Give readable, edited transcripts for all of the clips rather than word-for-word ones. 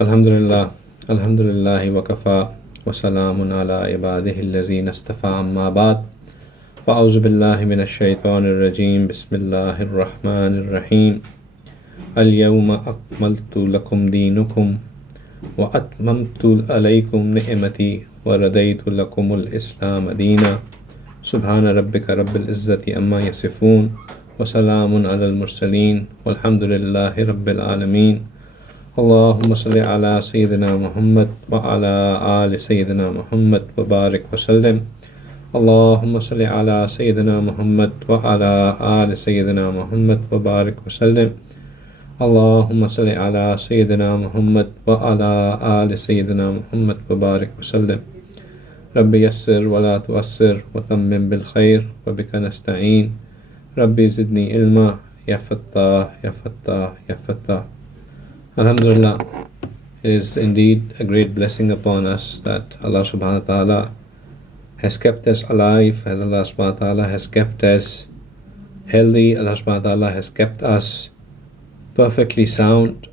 Alhamdulillah, Alhamdulillahi wa kafa, wa salamun ala ibadihi allazina istafa amma ba'd. Fa'auzu billahi minash shaitanir rajim. Bismillahir rahmanir rahim. Al-yawma akmaltu lakum deenakum wa atmamtu alaykum ni'mati wa radaytu lakumul islam deena. Subhana rabbika rabbil izzati amma yasifun wa salamun alal mursaleen walhamdulillahi rabbil alameen. اللهم صل على سيدنا محمد وعلى آل سيدنا محمد وبارك وسلم. اللهم صل على سيدنا محمد وعلى آل سيدنا محمد وبارك وسلم. اللهم صل على سيدنا محمد وعلى آل سيدنا محمد وبارك وسلم. رب يسر ولا تؤسر وتمم بالخير وبك نستعين. ربي زدني علما يا فتاح يا فتاح يا فتاح. Alhamdulillah, it is indeed a great blessing upon us that Allah subhanahu wa ta'ala has kept us alive, as Allah subhanahu wa ta'ala has kept us healthy, Allah subhanahu wa ta'ala has kept us perfectly sound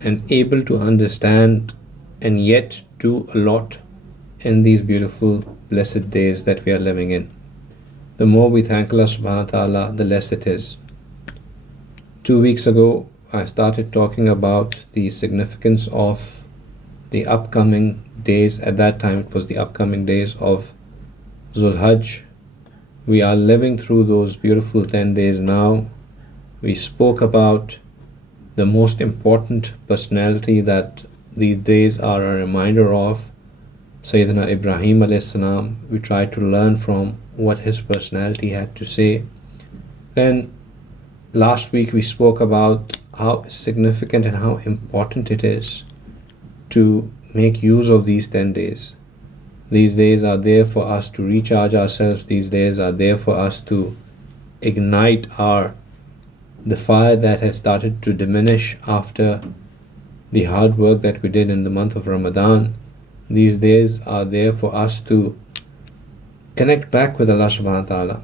and able to understand and yet do a lot in these beautiful blessed days that we are living in. The more we thank Allah subhanahu wa ta'ala, the less it is. 2 weeks ago, I started talking about the significance of the upcoming days. At that time, it was the upcoming days of Hajj. We are living through those beautiful 10 days now. We spoke about the most important personality that these days are a reminder of, Sayyidina Ibrahim alayhis salam. We tried to learn from what his personality had to say. Then last week we spoke about how significant and how important it is to make use of these 10 days. These days are there for us to recharge ourselves. These days are there for us to ignite the fire that has started to diminish after the hard work that we did in the month of Ramadan. These days are there for us to connect back with Allah subhanahu wa ta'ala.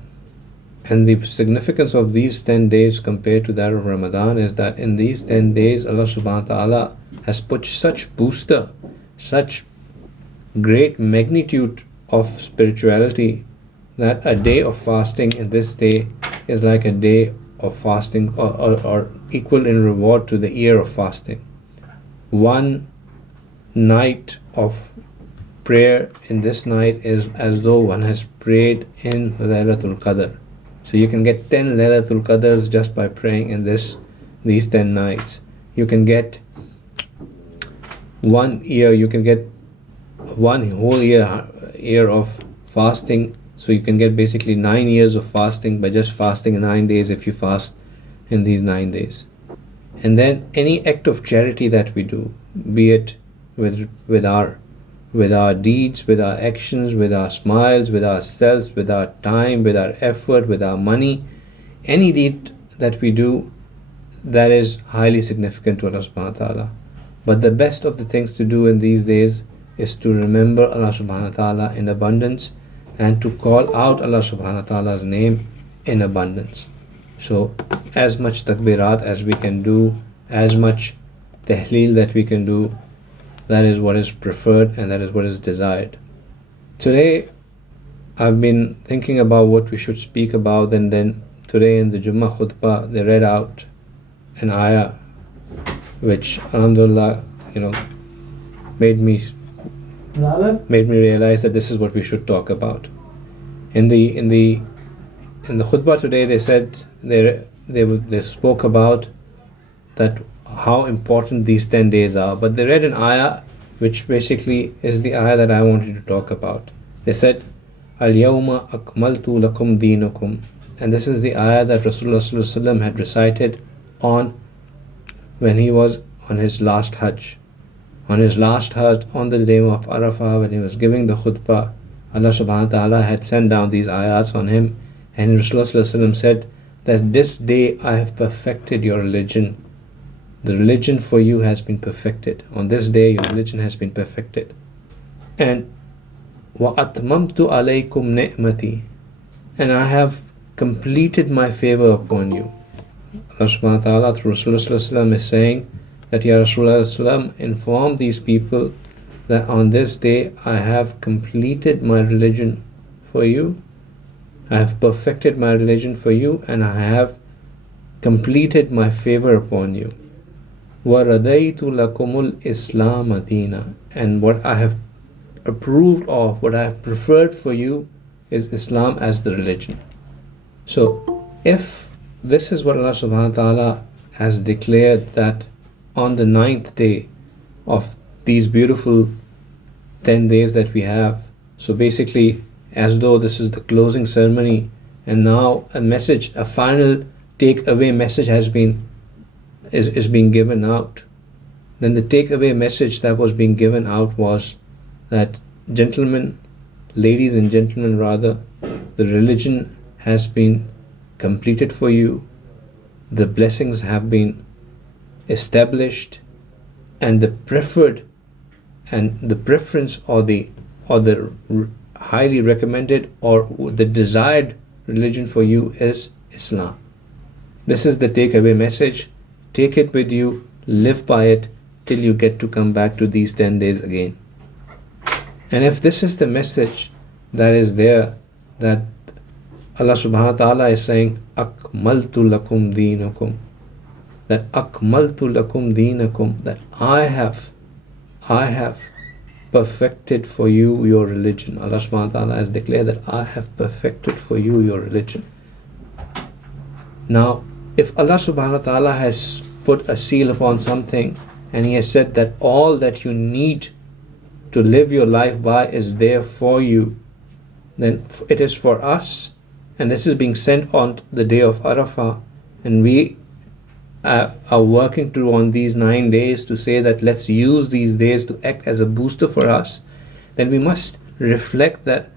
And the significance of these 10 days compared to that of Ramadan is that in these 10 days, Allah subhanahu wa ta'ala has put such booster, such great magnitude of spirituality that a day of fasting in this day is like a day of fasting or equal in reward to the year of fasting. One night of prayer in this night is as though one has prayed in Laylatul Qadr. So you can get 10 Laylatul Qadrs just by praying in these 10 nights. You can get 1 year, you can get 1 whole year of fasting. So you can get basically 9 years of fasting by just fasting 9 days if you fast in these 9 days. And then any act of charity that we do, be it with our deeds, with our actions, with our smiles, with ourselves, with our time, with our effort, with our money, any deed that we do, that is highly significant to Allah subhanahu wa ta'ala. But the best of the things to do in these days is to remember Allah subhanahu wa ta'ala in abundance and to call out Allah subhanahu wa ta'ala's name in abundance. So as much takbirat as we can do, as much tahleel that we can do, that is what is preferred and that is what is desired. Today I've been thinking about what we should speak about, and then today in the Jummah khutbah they read out an ayah which alhamdulillah made me realize that this is what we should talk about. In the khutbah today they said they spoke about that how important these 10 days are, but they read an ayah which basically is the ayah that I wanted to talk about. They said, Al-yawma akmaltu lakum deenakum, and this is the ayah that Rasulullah sallallahu alaihi wasallam had recited when he was on his last Hajj. On his last Hajj, on the day of Arafah, when he was giving the khutbah, Allah subhanahu wa ta'ala had sent down these ayats on him, and Rasulullah sallallahu alaihi wasallam said that this day I have perfected your religion. The religion for you has been perfected. On this day your religion has been perfected. And وَأَتْمَمْتُ عَلَيْكُمْ نِعْمَتِي, and I have completed my favor upon you. Allah subhanahu wa ta'ala through Rasulullah sallallahu alaihi wasallam is saying that Ya Rasulullah inform these people that on this day I have completed my religion for you, I have perfected my religion for you, and I have completed my favor upon you. وَرَضَيْتُ لَكُمُ الْإِسْلَامَ دِينًا, and what I have approved of, what I have preferred for you is Islam as the religion. So if this is what Allah subhanahu wa ta'ala has declared, that on the 9th day of these beautiful 10 days that we have, so basically as though this is the closing ceremony, and now a message, a final take-away message is being given out. Then the take-away message that was being given out was that, gentlemen, ladies and gentlemen rather, the religion has been completed for you, the blessings have been established, and the preference or the highly recommended or the desired religion for you is Islam. This is the takeaway message. Take it with you, live by it till you get to come back to these 10 days again. And if this is the message that is there, that Allah subhanahu wa ta'ala is saying, Akmaltu lakum deenakum, that Akmaltu lakum deenakum, that I have perfected for you your religion. Allah subhanahu wa ta'ala has declared that I have perfected for you your religion. Now, if Allah subhanahu wa ta'ala has put a seal upon something, and He has said that all that you need to live your life by is there for you, then it is for us, and this is being sent on the day of Arafah, and we are working through on these 9 days to say that let's use these days to act as a booster for us, then we must reflect that,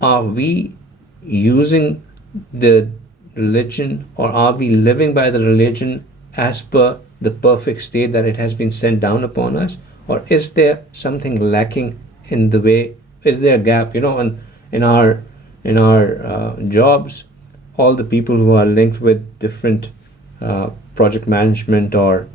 are we using the religion, or are we living by the religion as per the perfect state that it has been sent down upon us, or is there something lacking in the way? Is there a gap? In our jobs, all the people who are linked with different project management or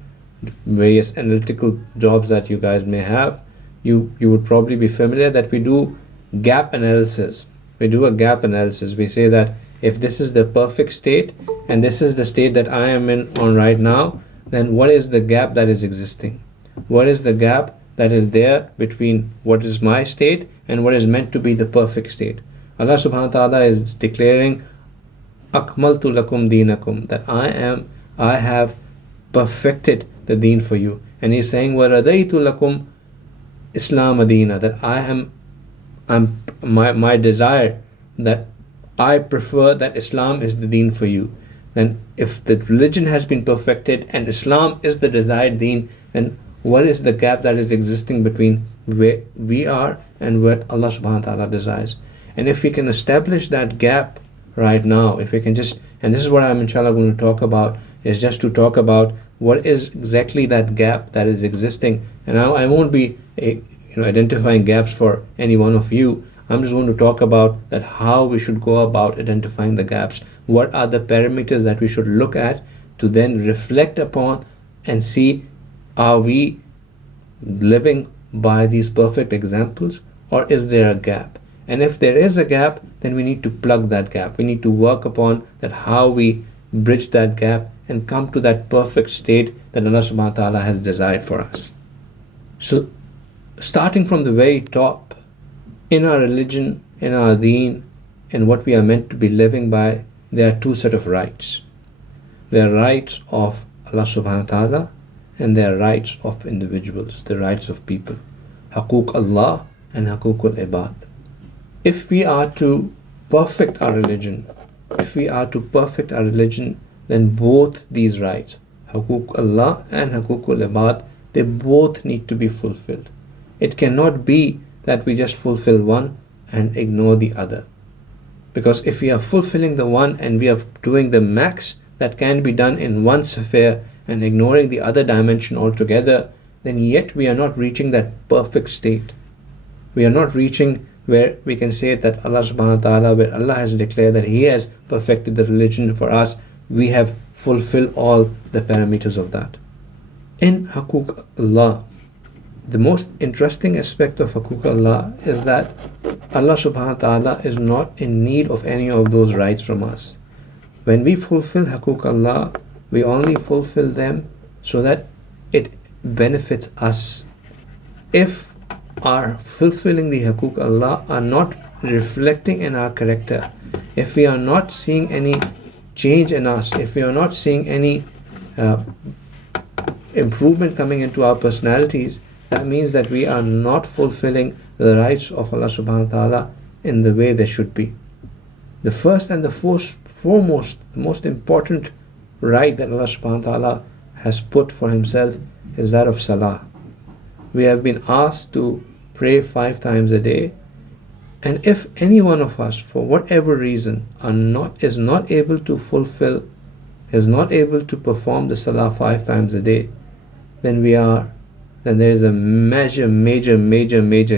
various analytical jobs that you guys may have, you would probably be familiar that we do gap analysis. We do a gap analysis. We say that if this is the perfect state and this is the state that I am on right now, then what is the gap that is existing? What is the gap that is there between what is my state and what is meant to be the perfect state? Allah subhanahu wa ta'ala is declaring, Akmaltu lakum deenakum, that I have perfected the deen for you. And He's saying, وَرَضَيْتُ لَكُمْ إِسْلَامَ دِينًا, that my desire, that I prefer that Islam is the deen for you. Then if the religion has been perfected and Islam is the desired deen, then what is the gap that is existing between where we are and what Allah subhanahu wa ta'ala desires? And if we can establish that gap right now, if we can just, and this is what I'm inshallah going to talk about, is just to talk about what is exactly that gap that is existing. And I won't be identifying gaps for any one of you. I'm just going to talk about that how we should go about identifying the gaps. What are the parameters that we should look at to then reflect upon and see, are we living by these perfect examples, or is there a gap? And if there is a gap, then we need to plug that gap. We need to work upon that, how we bridge that gap and come to that perfect state that Allah subhanahu wa ta'ala has desired for us. So starting from the very top, in our religion, in our deen, and what we are meant to be living by, there are two set of rights. There are rights of Allah subhanahu wa ta'ala, and there are rights of individuals, the rights of people. Haqooq Allah and Haqooq al-Ibad. If we are to perfect our religion, then both these rights, Haqooq Allah and Haqooq al-Ibad, they both need to be fulfilled. It cannot be that we just fulfill one and ignore the other. Because if we are fulfilling the one and we are doing the max that can be done in one sphere and ignoring the other dimension altogether, then yet we are not reaching that perfect state. We are not reaching where we can say that Allah subhanahu wa ta'ala, where Allah has declared that He has perfected the religion for us, we have fulfilled all the parameters of that. In Haqooq Allah, the most interesting aspect of Haqooq Allah is that Allah subhanahu wa ta'ala is not in need of any of those rights from us. When we fulfill Haqooq Allah, we only fulfill them so that it benefits us. If our fulfilling the Haqooq Allah are not reflecting in our character, if we are not seeing any change in us, if we are not seeing any improvement coming into our personalities, that means that we are not fulfilling the rights of Allah subhanahu wa ta'ala in the way they should be. The first and the foremost, the most important right that Allah subhanahu wa ta'ala has put for himself is that of Salah. We have been asked to pray 5 times a day, and if any one of us, for whatever reason, is not able to fulfill, is not able to perform the Salah 5 times a day, then there is a major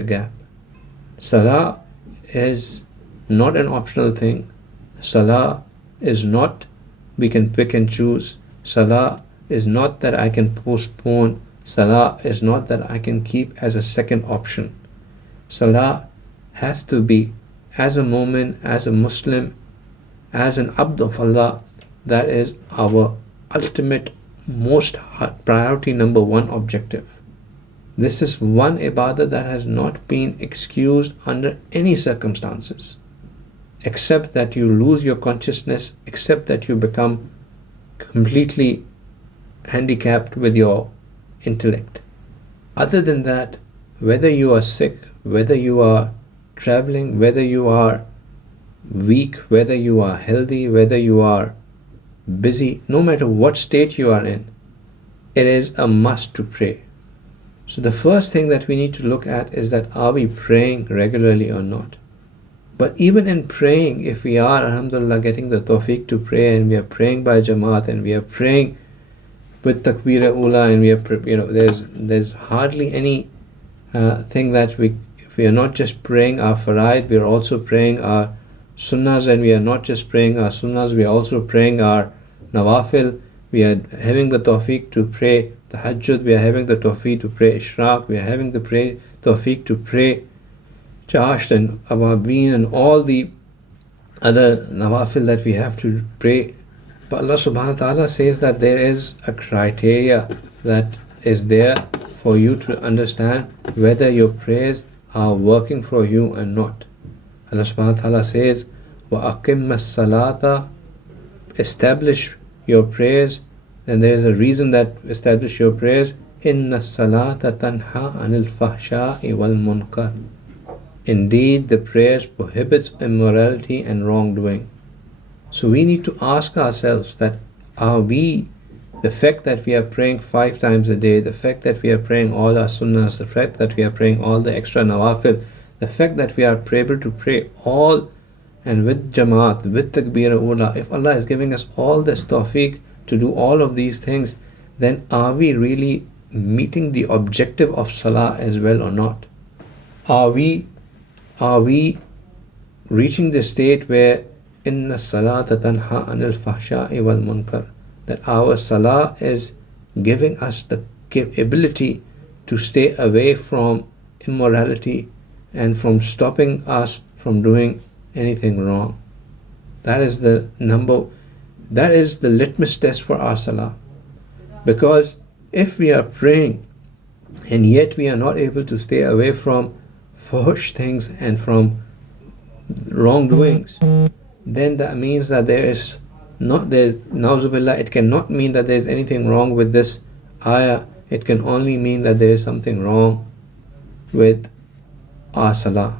gap. Salah is not an optional thing. Salah is not we can pick and choose. Salah is not that I can postpone. Salah is not that I can keep as a second option. Salah has to be, as a mu'min, as a Muslim, as an abd of Allah, that is our ultimate, most priority number 1 objective. This is one ibadah that has not been excused under any circumstances, except that you lose your consciousness, except that you become completely handicapped with your intellect. Other than that, whether you are sick, whether you are traveling, whether you are weak, whether you are healthy, whether you are busy, no matter what state you are in, it is a must to pray. So the first thing that we need to look at is that are we praying regularly or not? But even in praying, if we are, alhamdulillah, getting the tawfiq to pray, and we are praying by Jamaat, and we are praying with takbir ula, and we are, there's hardly any thing that if we are not just praying our faraid, we are also praying our sunnahs, and we are not just praying our sunnahs, we are also praying our nawafil. We are having the tawfiq to pray the Hajj, we are having the tawfiq to pray Ichlaq, we are having the tawfiq to pray Chasht and Awabin and all the other nawafil that we have to pray. But Allah subhanahu wa ta'ala says that there is a criteria that is there for you to understand whether your prayers are working for you or not. Allah subhanahu wa ta'ala says, وَأَقِمَّ الصَّلَاةَ, establish your prayers. And there is a reason that establish your prayers. إِنَّ الصَّلَاةَ تَنْهَى عَنِ الْفَحْشَاءِ وَالْمُنْكَرِ. Indeed, the prayers prohibits immorality and wrongdoing. So we need to ask ourselves that the fact that we are praying 5 times a day, the fact that we are praying all our sunnahs, the fact that we are praying all the extra nawafil, the fact that we are able to pray all and with Jamaat, with takbir ula, if Allah is giving us all this tawfiq to do all of these things, then are we really meeting the objective of Salah as well or not? Are we reaching the state where inna salata tanha anil fahsha'i wal munkar, that our Salah is giving us the ability to stay away from immorality and from stopping us from doing anything wrong? That is the litmus test for our Salah. Because if we are praying and yet we are not able to stay away from fuhush things and from wrongdoings, then that means that na'uzubillah, it cannot mean that there is anything wrong with this ayah. It can only mean that there is something wrong with our Salah.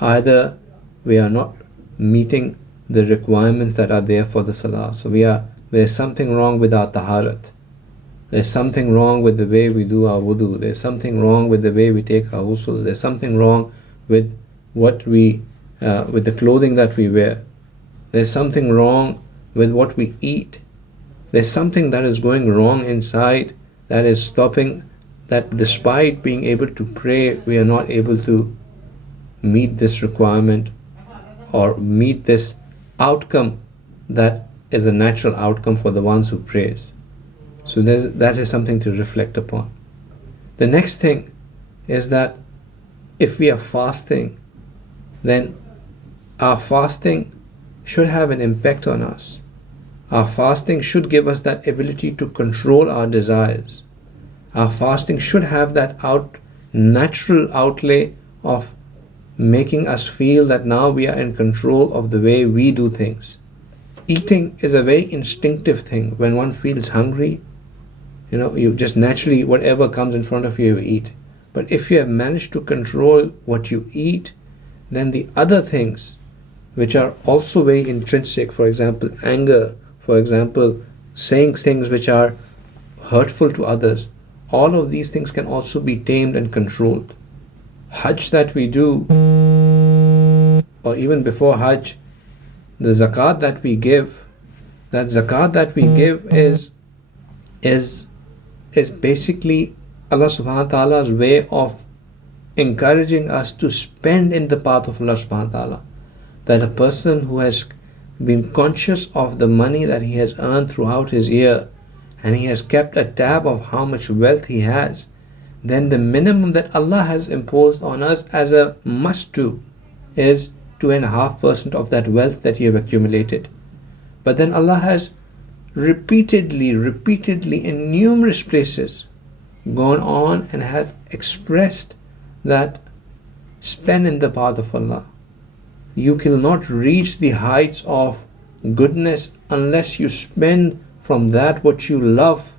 Either we are not meeting the requirements that are there for the Salah. So there's something wrong with our taharat. There's something wrong with the way we do our wudu. There's something wrong with the way we take our ghusl. There's something wrong with with the clothing that we wear. There's something wrong with what we eat. There's something that is going wrong inside that is stopping, that despite being able to pray, we are not able to meet this requirement or meet this outcome that is a natural outcome for the ones who prays. So that is something to reflect upon. The next thing is that if we are fasting, then our fasting should have an impact on us. Our fasting should give us that ability to control our desires. Our fasting should have that natural outlay of making us feel that now we are in control of the way we do things. Eating is a very instinctive thing. When one feels hungry, you just naturally, whatever comes in front of you, you eat. But if you have managed to control what you eat, then the other things which are also very intrinsic, for example, anger, for example, saying things which are hurtful to others, all of these things can also be tamed and controlled. Hajj that we do, or even before Hajj, the zakat that we give, is basically Allah subhanahu wa ta'ala's way of encouraging us to spend in the path of Allah subhanahu wa ta'ala. That a person who has been conscious of the money that he has earned throughout his year, and he has kept a tab of how much wealth he has, then the minimum that Allah has imposed on us as a must do is 2.5% of that wealth that you have accumulated. But then Allah has repeatedly in numerous places gone on and have expressed that spend in the path of Allah. You will not reach the heights of goodness unless you spend from that what you love.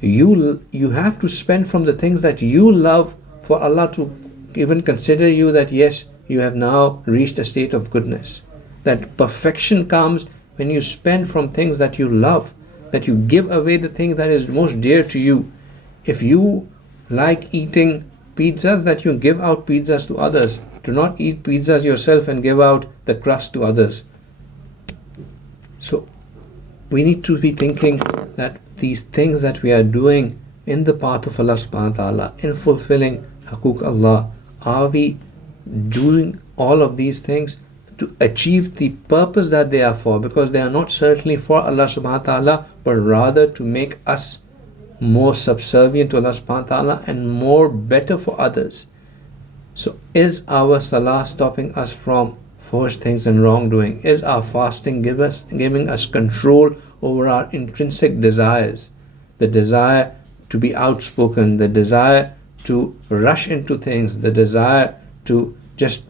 You have to spend from the things that you love for Allah to even consider you that yes, you have now reached a state of goodness. That perfection comes when you spend from things that you love, that you give away the thing that is most dear to you. If you like eating pizzas, that you give out pizzas to others. Do not eat pizzas yourself and give out the crust to others. So we need to be thinking that these things that we are doing in the path of Allah subhanahu wa ta'ala, in fulfilling Haqooq Allah, are we doing all of these things to achieve the purpose that they are for? Because they are not certainly for Allah subhanahu wa ta'ala, but rather to make us more subservient to Allah subhanahu wa ta'ala and more better for others. So is our salah stopping us from forced things and wrongdoing? Is our fasting giving us control over our intrinsic desires? The desire to be outspoken, the desire to rush into things, the desire to just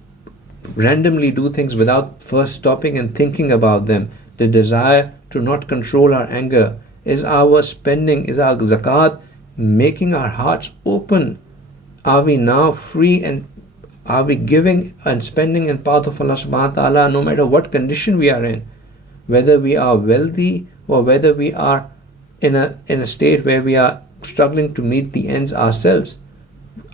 randomly do things without first stopping and thinking about them, the desire to not control our anger. Is our spending, is our zakat making our hearts open? Are we now free, and are we giving and spending in path of Allah subhanahu wa ta'ala no matter what condition we are in? Whether we are wealthy or whether we are in a state where we are struggling to meet the ends ourselves,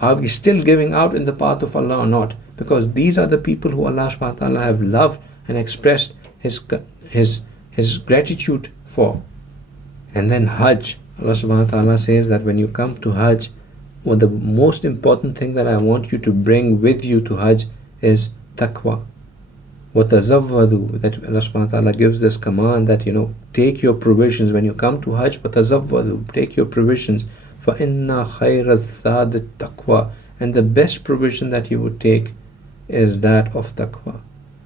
are we still giving out in the path of Allah or not? Because these are the people who Allah subhanahu wa ta'ala have loved and expressed His gratitude for. And then Hajj, Allah subhanahu wa ta'ala says that when you come to Hajj, well, the most important thing that I want you to bring with you to Hajj is taqwa. وَتَزَوَّدُوا, that Allah subhanahu wa ta'ala gives this command that take your provisions when you come to Hajj. وَتَزَوَّدُوا, take your provisions. فَإِنَّا خَيْرَ الزَّادِ التَّقْوَى, and the best provision that you would take is that of taqwa.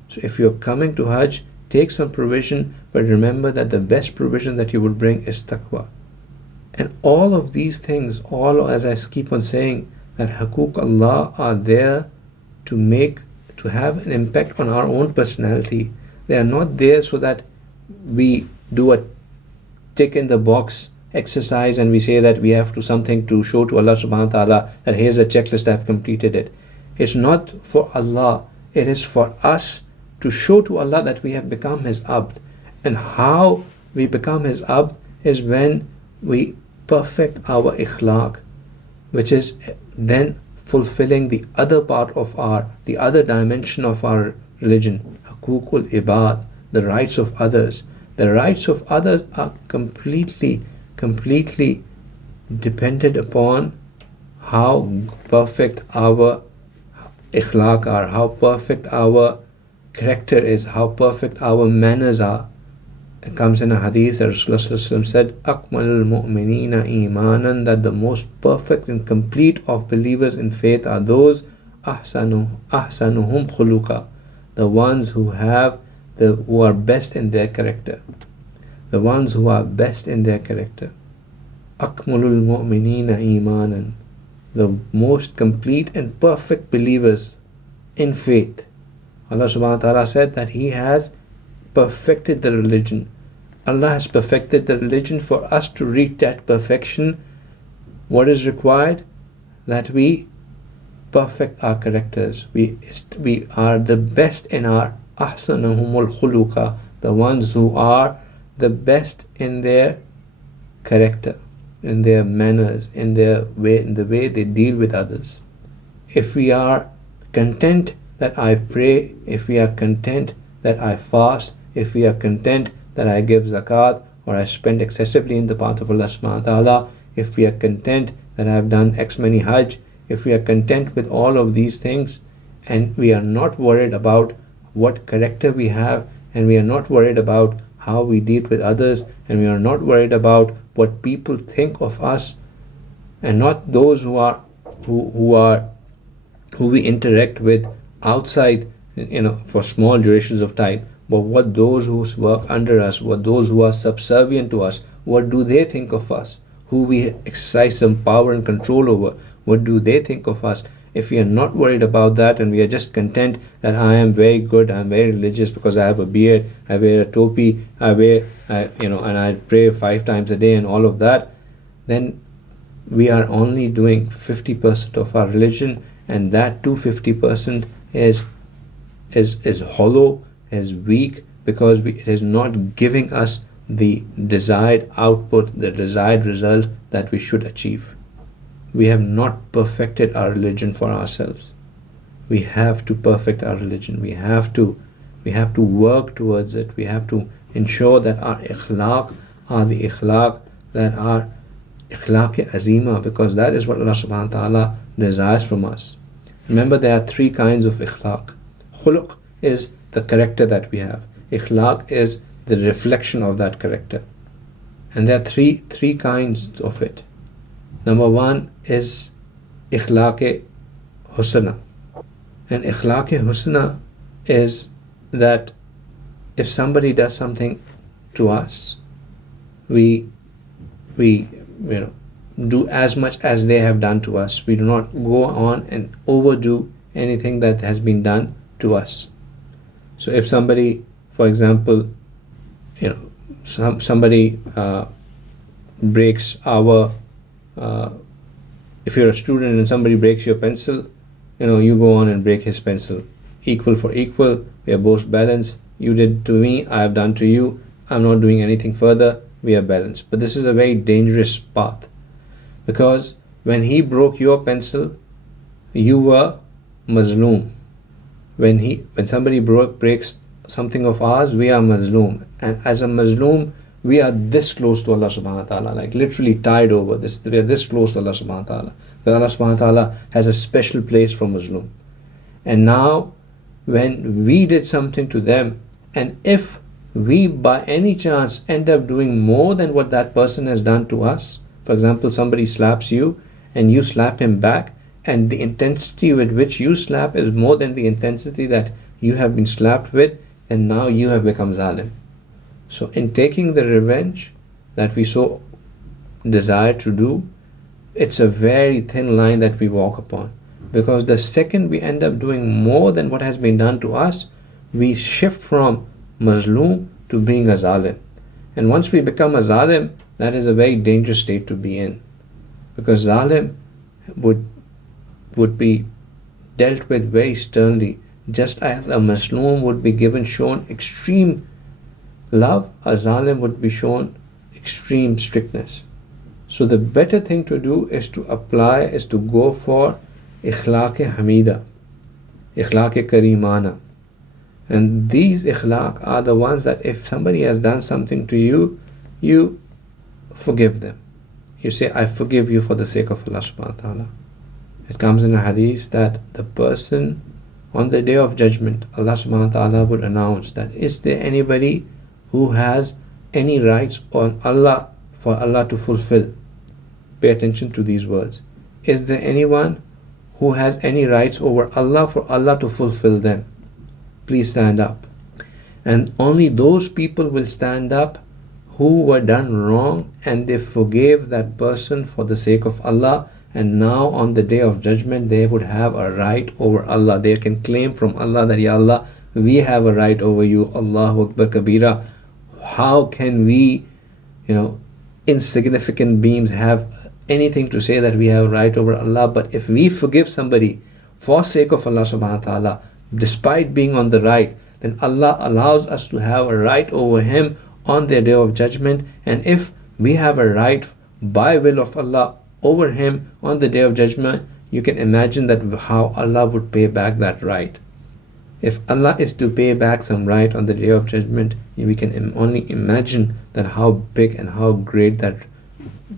So if you're coming to Hajj, take some provision, but remember that the best provision that you would bring is taqwa. And all of these things, as I keep on saying, that Haqooq Allah are there to have an impact on our own personality. They are not there so that we do a tick in the box exercise and we say that we have to something to show to Allah subhanahu wa ta'ala that here's a checklist, I've completed it. It's not for Allah, it is for us to show to Allah that we have become His abd. And how we become His abd is when we perfect our Ichlaq, which is then fulfilling the other part of the other dimension of our religion, Haqooqul Ibad, the rights of others. The rights of others are completely dependent upon how perfect our Ichlaq are, how perfect our character is, how perfect our manners are. It comes in a hadith that Rasulullah said, Akmalul mu'minina imanan, that the most perfect and complete of believers in faith are those ahsanuhum khuluqa, the ones who are best in their character. The ones who are best in their character. Akmalul mu'minina imanan, the most complete and perfect believers in faith. Allah subhanahu wa ta'ala said that He has perfected the religion. Allah has perfected the religion. For us to reach that perfection, what is required? That we perfect our characters. We are the best in our ahsanahumul khuluqa, the ones who are the best in their character, in their manners, in the way they deal with others. If we are content that I pray, if we are content that I fast, if we are content that I give zakat or I spend excessively in the path of Allah subhanahu wa ta'ala, if we are content that I have done X many Hajj, if we are content with all of these things, and we are not worried about what character we have, and we are not worried about how we deal with others, and we are not worried about what people think of us, and not those who we interact with outside, for small durations of time, but what those who work under us, what those who are subservient to us, what do they think of us, who we exercise some power and control over, what do they think of us? If we are not worried about that, and we are just content that I am very good, I am very religious because I have a beard, I wear a topi, and I pray 5 times a day and all of that, then we are only doing 50% of our religion, and that 250% is hollow, is weak, because it is not giving us the desired output, the desired result that we should achieve. We have not perfected our religion for ourselves. We have to perfect our religion. We have to work towards it. We have to ensure that our Ichlaq are the Ichlaq that are Ichlaq azima, because that is what Allah subhanahu wa ta'ala desires from us. Remember, there are 3 kinds of Ichlaq. Khuluq is the character that we have. Ichlaq is the reflection of that character. And there are three kinds of it. Number 1 is Ikhlaq Husna. And Ikhlaq Husna is that if somebody does something to us, we do as much as they have done to us. We do not go on and overdo anything that has been done to us. So if somebody, for example, somebody breaks our if you're a student and somebody breaks your pencil, you go on and break his pencil. Equal for equal, we are both balanced. You did to me, I have done to you. I'm not doing anything further. We are balanced. But this is a very dangerous path, because when he broke your pencil, you were mazloom. When somebody breaks something of ours, we are mazloom, and as a mazloom, we are this close to Allah subhanahu wa ta'ala, like literally tied over this. We are this close to Allah subhanahu wa ta'ala, because Allah subhanahu wa ta'ala has a special place for mazloom. And now, when we did something to them, and if we by any chance end up doing more than what that person has done to us, for example, somebody slaps you and you slap him back, and the intensity with which you slap is more than the intensity that you have been slapped with, and now you have become zalim. So in taking the revenge that we so desire to do, it's a very thin line that we walk upon, because the second we end up doing more than what has been done to us, we shift from mazloom to being a zalim. And once we become a zalim, that is a very dangerous state to be in, because zalim would be dealt with very sternly. Just as a mazloom would be shown extreme love, a zalim would be shown extreme strictness. So the better thing to do is to go for Ikhlaq Hamida, Ikhlaq Karimana. And these Ikhlaq are the ones that if somebody has done something to you, you forgive them. You say, I forgive you for the sake of Allah subhanahu wa ta'ala. It comes in a hadith that the person on the day of judgment, Allah subhanahu wa ta'ala would announce that, is there anybody who has any rights on Allah for Allah to fulfill? Pay attention to these words. Is there anyone who has any rights over Allah for Allah to fulfill them? Please stand up. And only those people will stand up who were done wrong and they forgave that person for the sake of Allah, and now on the day of judgment they would have a right over Allah. They can claim from Allah that, Ya Allah, we have a right over you. Allahu Akbar Kabira. How can we, insignificant beings have anything to say that we have a right over Allah? But if we forgive somebody for sake of Allah subhanahu wa ta'ala, despite being on the right, then Allah allows us to have a right over him on the day of judgment. And if we have a right by will of Allah over him on the day of judgment, you can imagine that how Allah would pay back that right. If Allah is to pay back some right on the day of judgment, we can only imagine that how big and how great that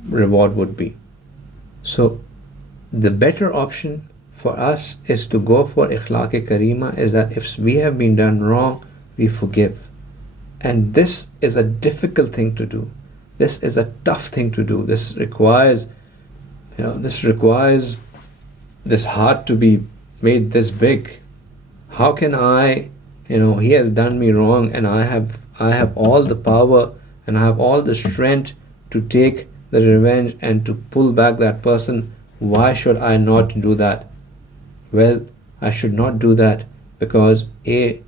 reward would be. So the better option for us is to go for Ikhlaq Karima, is that if we have been done wrong, we forgive. And this is a difficult thing to do. This is a tough thing to do. This requires this heart to be made this big. How can I, he has done me wrong, and I have all the power and I have all the strength to take the revenge and to pull back that person. Why should I not do that? Well, I should not do that because I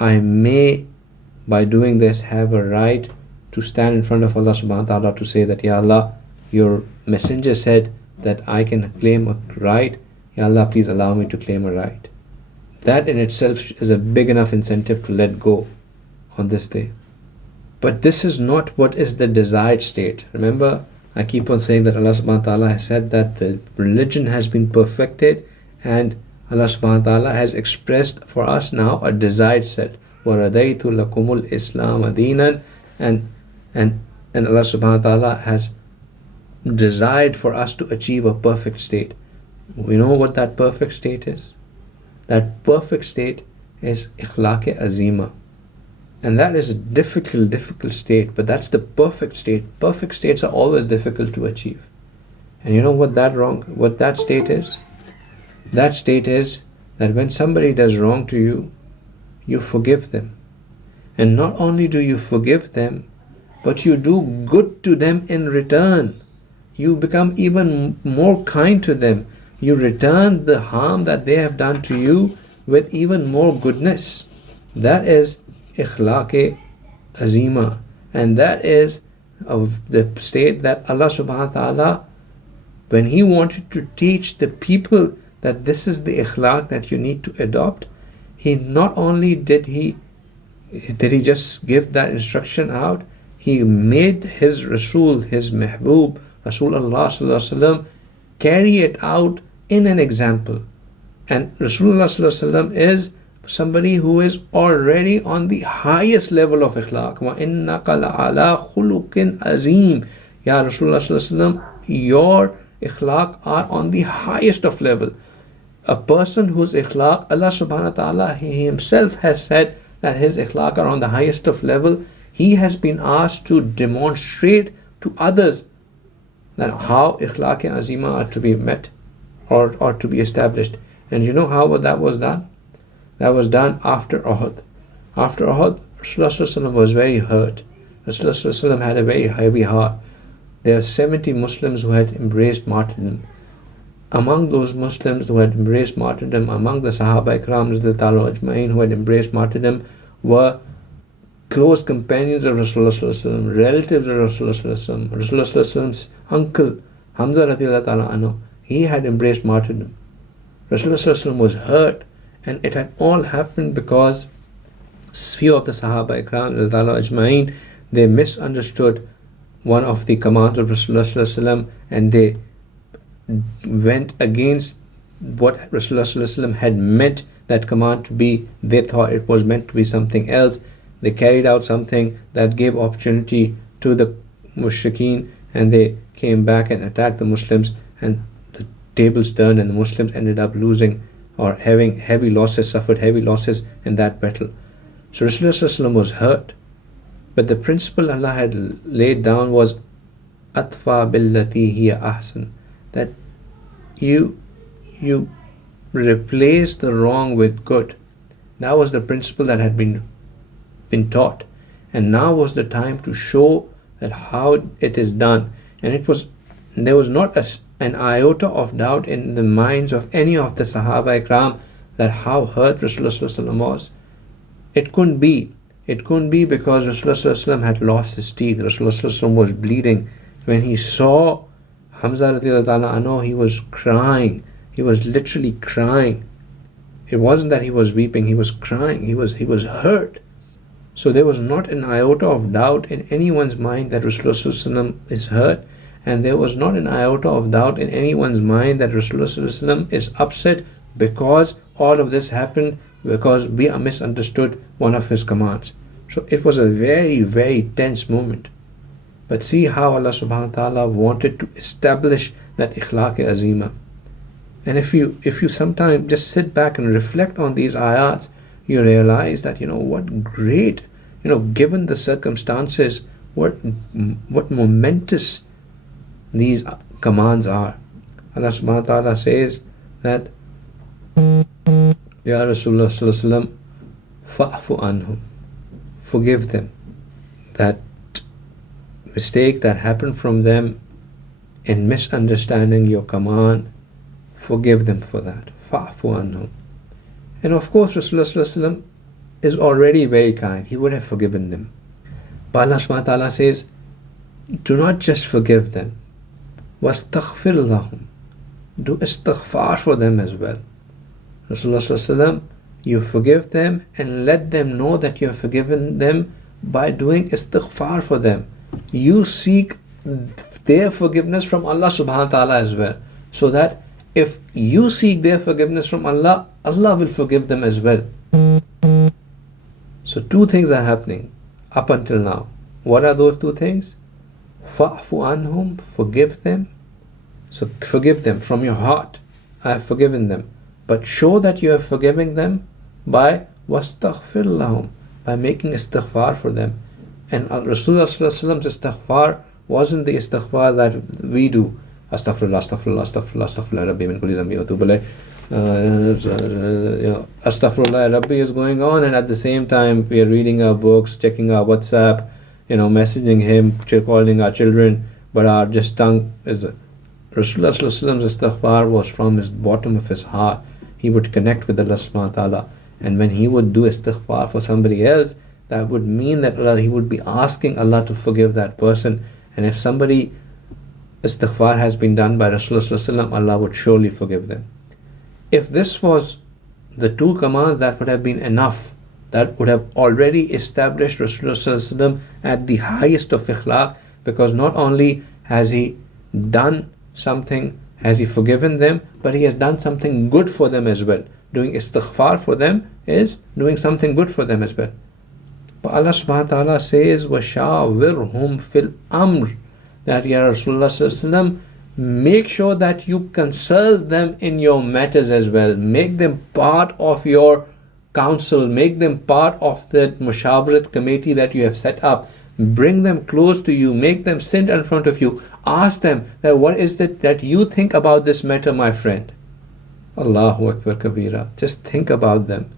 may, by doing this, have a right to stand in front of Allah subhanahu wa ta'ala to say that, Ya Allah, your messenger said that I can claim a right. Ya Allah, please allow me to claim a right. That in itself is a big enough incentive to let go on this day. But this is not what is the desired state. Remember, I keep on saying that Allah subhanahu wa ta'ala has said that the religion has been perfected, and Allah subhanahu wa ta'ala has expressed for us now a desired set. وَرَدَيْتُ لَكُمُ الْإِسْلَامَ دِينًا, and Allah subhanahu wa ta'ala has desired for us to achieve a perfect state. We know what that perfect state is. That perfect state is Ikhlaq Azima. And that is a difficult state, but that's the perfect state. Perfect states are always difficult to achieve. And you know what that state is? That state is that when somebody does wrong to you, you forgive them. And not only do you forgive them, but you do good to them in return. You become even more kind to them. You return the harm that they have done to you with even more goodness. That is Ikhlaq Azima. And that is of the state that Allah subhanahu wa ta'ala, when He wanted to teach the people that this is the Ikhlaq that you need to adopt, He not only did He just give that instruction out, He made His Rasul, His Mehboob, Rasulullah sallallahu alaihi wasallam, carry it out in an example. And Rasulullah sallallahu alaihi wasallam is somebody who is already on the highest level of Ikhlaq. وَإِنَّكَ لَعَلَىٰ خُلُقٍ عَظِيمٍ. Ya Rasulullah sallallahu alaihi wasallam, your Ikhlaq are on the highest of level. A person whose Ikhlaq, Allah subhanahu wa ta'ala, He Himself has said that his Ikhlaq are on the highest of level. He has been asked to demonstrate to others that how Ikhlaq Azima are to be met or to be established. And you know how that was done? That was done after Uhud. After Uhud, Rasulullah was very hurt. Rasulullah had a very heavy heart. There are 70 Muslims who had embraced martyrdom. Among those Muslims who had embraced martyrdom, among the Sahaba Ikram Ajma'in who had embraced martyrdom, were close companions of Rasulullah, relatives of Rasulullah. Rasulullah's uncle Hamza radiallahu ta'ala anhu, he had embraced martyrdom. Rasulullah was hurt, and it had all happened because few of the Sahaba Ikram Ajma'in, they misunderstood one of the commands of Rasulullah, and they went against what Rasulullah had meant that command to be. They thought it was meant to be something else. They carried out something that gave opportunity to the mushrikeen, and they came back and attacked the Muslims, and the tables turned, and the Muslims ended up losing or having heavy losses, suffered heavy losses in that battle. So Rasulullah was hurt But the principle Allah had laid down was atfa billati hiya ahsan, that you replace the wrong with good. That was the principle that had been taught, and now was the time to show that how it is done. And there was not an iota of doubt in the minds of any of the Sahaba Ikram that how hurt Rasulullah was. It couldn't be because Rasulullah had lost his teeth. Rasulullah was bleeding. When he saw Hamza radiallahu anhu, he was crying. He was literally crying. It wasn't that he was weeping, he was crying. He was hurt. So there was not an iota of doubt in anyone's mind that Rasulullah is hurt, and there was not an iota of doubt in anyone's mind that Rasulullah is upset because all of this happened because we misunderstood one of his commands. So it was a very, very tense moment. But see how Allah subhanahu wa ta'ala wanted to establish that Ichlaq azima. And if you sometimes just sit back and reflect on these ayats, you realize that, what great, given the circumstances, what momentous these commands are. Allah subhanahu wa ta'ala says that, Ya Rasulullah sallallahu alaihi wasallam, fa'fu anhum, forgive them. That mistake that happened from them in misunderstanding your command, forgive them for that. Fa'fu anhum. And of course Rasulullah sallallahu alaihi wasallam is already very kind. He would have forgiven them. But Allah subhanahu wa ta'ala says, do not just forgive them. وَاسْتَغْفِرْ لَهُمْ. Do istighfar for them as well. Rasulullah sallallahu alaihi wasallam, you forgive them and let them know that you have forgiven them by doing istighfar for them. You seek their forgiveness from Allah subhanahu wa ta'ala as well. So that if you seek their forgiveness from Allah, Allah will forgive them as well. So two things are happening up until now. What are those two things? Fa'fu anhum, forgive them. So forgive them from your heart. I have forgiven them. But show that you are forgiving them by wastaghfir lahum, by making istighfar for them. And Rasulullah sallallahu alaihi wasallam's istighfar wasn't the istighfar that we do. Astaghfirullah, astaghfirullah, astaghfirullah, astaghfirullah, Rabbi min kulli dhanbi wa atubu ilayh. Astaghfirullah, Rabbi is going on, and at the same time we are reading our books, checking our WhatsApp, messaging him, calling our children, but our just tongue is. Rasulullah sallallahu alaihi wasallam's istighfar was from his bottom of his heart. He would connect with Allah subhanahu wa ta'ala, and when he would do istighfar for somebody else, that would mean that he would be asking Allah to forgive that person. And if somebody istighfar has been done by Rasulullah sallallahu alaihi wasallam, Allah would surely forgive them. If this was the two commands, that would have been enough. That would have already established Rasulullah sallallahu alaihi wasallam at the highest of Ichlaq, because not only has he done something, has he forgiven them, but he has done something good for them as well. Doing istighfar for them is doing something good for them as well. But Allah subhanahu wa ta'ala says, وَشَاوِرْهُمْ فِي الْأَمْرِ, that Ya Rasulullah sallallahu alaihi wasallam, make sure that you consult them in your matters as well. Make them part of your council, make them part of the mushawarat committee that you have set up. Bring them close to you, make them sit in front of you. Ask them that what is it that you think about this matter, my friend. Allahu Akbar Kabira. Just think about them.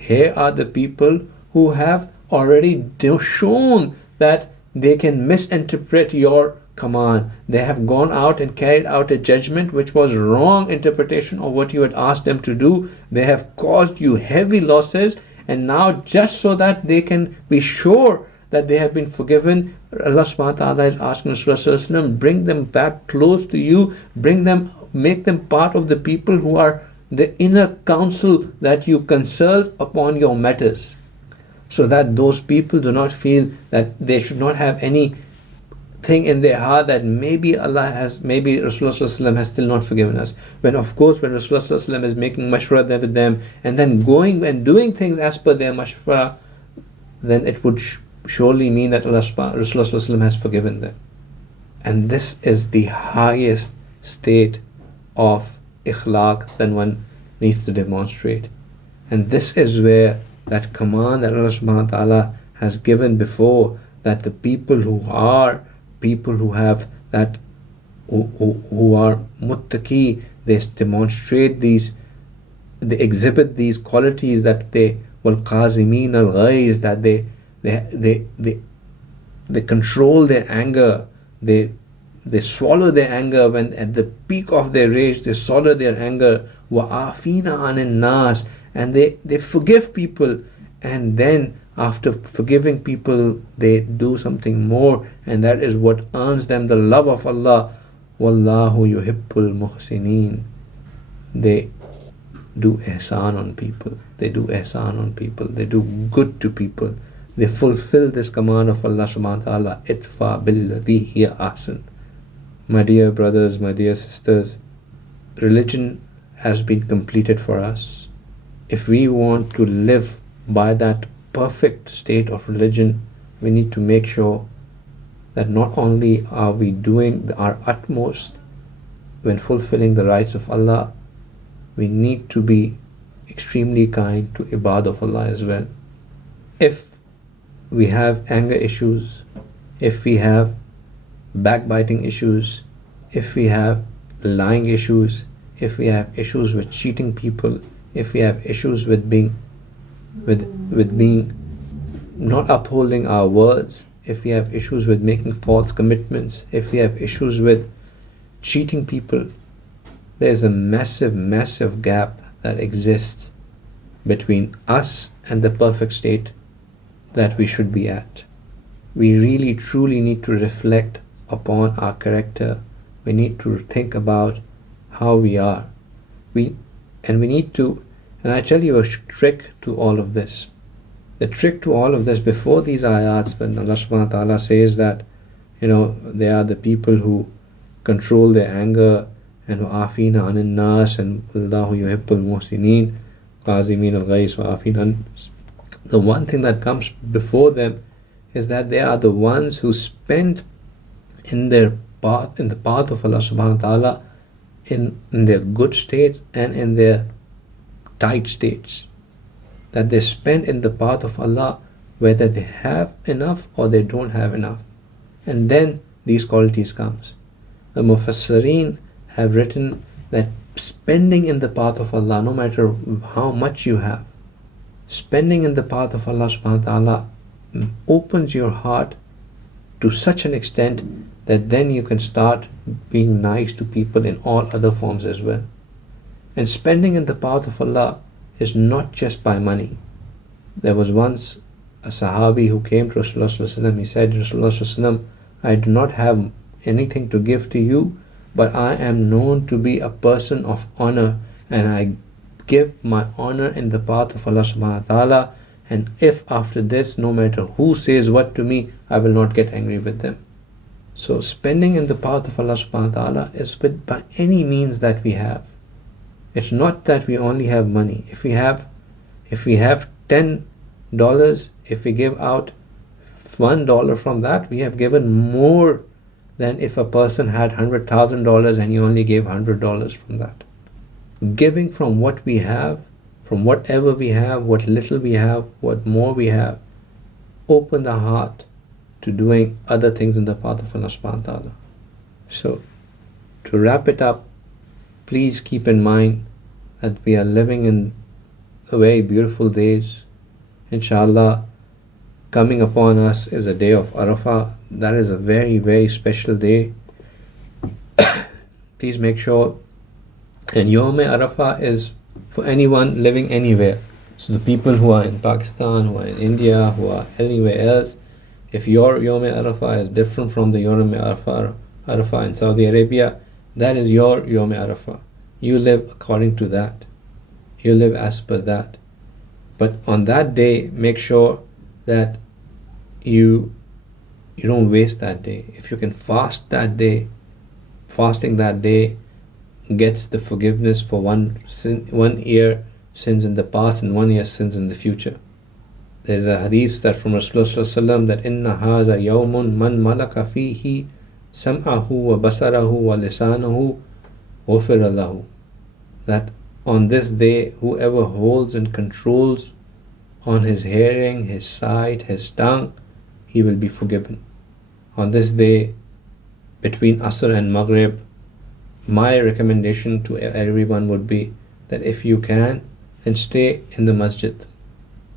Here are the people who have already shown that they can misinterpret your command. They have gone out and carried out a judgment which was wrong interpretation of what you had asked them to do. They have caused you heavy losses, and now just so that they can be sure that they have been forgiven, Allah subhanahu wa ta'ala is asking Rasulullah, bring them back close to you, make them part of the people who are the inner council that you consult upon your matters, so that those people do not feel that they should not have any thing in their heart that maybe Rasulullah has still not forgiven us. When Rasulullah is making mashwara with them and then going and doing things as per their mashwara, then it would surely mean that Rasulullah has forgiven them. And this is the highest state of Ichlaq that one needs to demonstrate. And this is where that command that Allah subhanahu wa ta'ala has given before, that the people who have that, who are muttaqi, they demonstrate these, they exhibit these qualities, that they wal qazimin al ghaiz, that they control their anger, they swallow their anger when at the peak of their rage, they swallow their anger, wa afina anin nas, and they forgive people, and then after forgiving people they do something more, and that is what earns them the love of Allah. Wallahu yuhibbul muhsinin. They do ihsan on people, they do ihsan on people, they do good to people, they fulfill this command of Allah subhanahu wa ta'ala, itfa billadhi hiya ahsan. My dear brothers, my dear sisters, religion has been completed for us. If we want to live by that perfect state of religion, we need to make sure that not only are we doing our utmost when fulfilling the rights of Allah, we need to be extremely kind to ibad of Allah as well. If we have anger issues, if we have backbiting issues, if we have lying issues, if we have issues with cheating people, if we have issues with being not upholding our words, if we have issues with making false commitments, if we have issues with cheating people, there's a massive gap that exists between us and the perfect state that we should be at. We really truly need to reflect upon our character. We need to think about how we are. We need to, and I tell you a trick to all of this. The trick to all of this, before these ayats, when Allah subhanahu wa ta'ala says that, they are the people who control their anger, and wa'afina anin nas, and wallahu yuhibbul muhsinin, qazimin al ghais wa'afina. The one thing that comes before them is that they are the ones who spend in the path of Allah subhanahu wa ta'ala, in their good states and in their tight states. That they spend in the path of Allah whether they have enough or they don't have enough. And then these qualities comes. The Mufassirin have written that spending in the path of Allah, no matter how much you have, spending in the path of Allah subhanahu wa ta'ala opens your heart to such an extent that then you can start being nice to people in all other forms as well. And spending in the path of Allah is not just by money. There was once a Sahabi who came to Rasulullah. He said, Rasulullah, I do not have anything to give to you, but I am known to be a person of honor, and I give my honor in the path of Allah subhanahu wa ta'ala, and if after this, no matter who says what to me, I will not get angry with them. So spending in the path of Allah subhanahu wa ta'ala is by any means that we have. It's not that we only have money. If we have $10, if we give out $1 from that, we have given more than if a person had $100,000 and you only gave $100 from that. Giving from what we have, from whatever we have, what little we have, what more we have, open the heart to doing other things in the path of Allah subhanahu wa ta'ala. So, to wrap it up, please keep in mind that we are living in a very beautiful days. Inshallah, coming upon us is a day of Arafah. That is a very, very special day. Please make sure. And Yawm Arafah is for anyone living anywhere. So the people who are in Pakistan, who are in India, who are anywhere else, if your Yawm Arafah is different from the Yawm Arafah in Saudi Arabia, that is your Yawm Arafah. You live according to that. You live as per that. But on that day, make sure that you don't waste that day. If you can fast that day, fasting that day gets the forgiveness for 1 year sins in the past and 1 year sins in the future. There's a hadith that from Rasulullah that inna hadha yawmun man malaka fihi sam'ahu wa basarahu wa lisanahu ghufira lahu. That on this day, whoever holds and controls on his hearing, his sight, his tongue, he will be forgiven. On this day, between Asr and Maghrib, my recommendation to everyone would be that if you can, then stay in the masjid.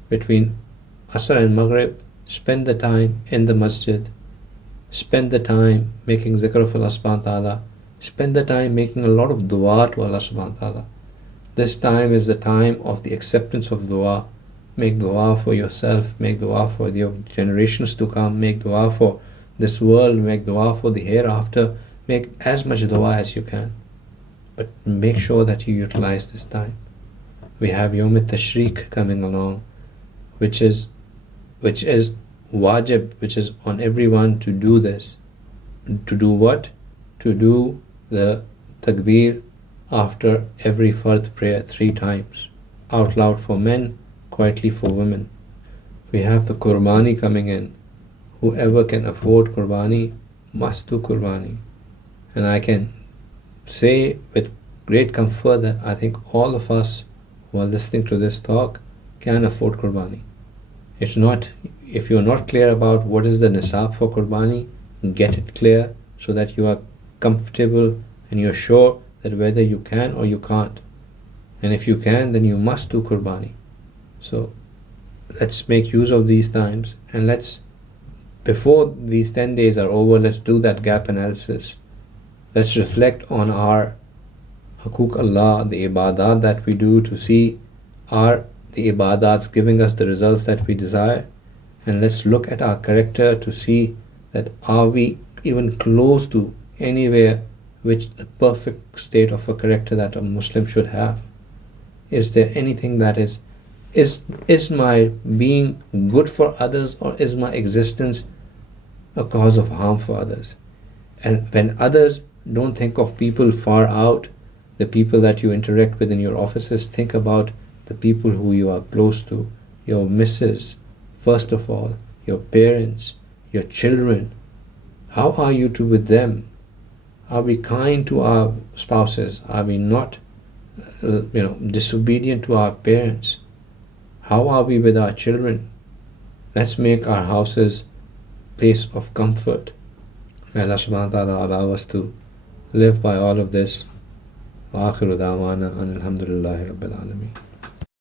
Between Asr and Maghrib, spend the time in the masjid. Spend the time making zikr of Allah subhanahu wa ta'ala. Spend the time making a lot of dua to Allah subhanahu wa ta'ala. This time is the time of the acceptance of dua. Make dua for yourself, make dua for your generations to come, make dua for this world, make dua for the hereafter. Make as much dua as you can. But make sure that you utilize this time. We have Yawm al-Tashriq coming along, which is wajib, which is on everyone to do this. To do what? To do the takbir after every fard prayer 3 times. Out loud for men, quietly for women. We have the Qurbani coming in. Whoever can afford Qurbani must do Qurbani. And I can say with great comfort that I think all of us who are listening to this talk can afford Qurbani. It's not, if you're not clear about what is the nisab for Qurbani, get it clear so that you are comfortable and you're sure that whether you can or you can't. And if you can, then you must do Qurbani. So let's make use of these times, and let's, before these 10 days are over, let's do that gap analysis. Let's reflect on our Hukuk Allah, the ibadat that we do, to see are the ibadats giving us the results that we desire. And let's look at our character to see that are we even close to anywhere which the perfect state of a character that a Muslim should have. Is there anything that is my being good for others, or is my existence a cause of harm for others? And when others, don't think of people far out, the people that you interact with in your offices. Think about the people who you are close to, your missus, first of all, your parents, your children. How are you with them? Are we kind to our spouses? Are we not disobedient to our parents? How are we with our children? Let's make our houses place of comfort. May Allah subhanahu wa ta'ala allow us to live by all of this. Wa akhiru da'wana alhamdulillahi rabbil alameen.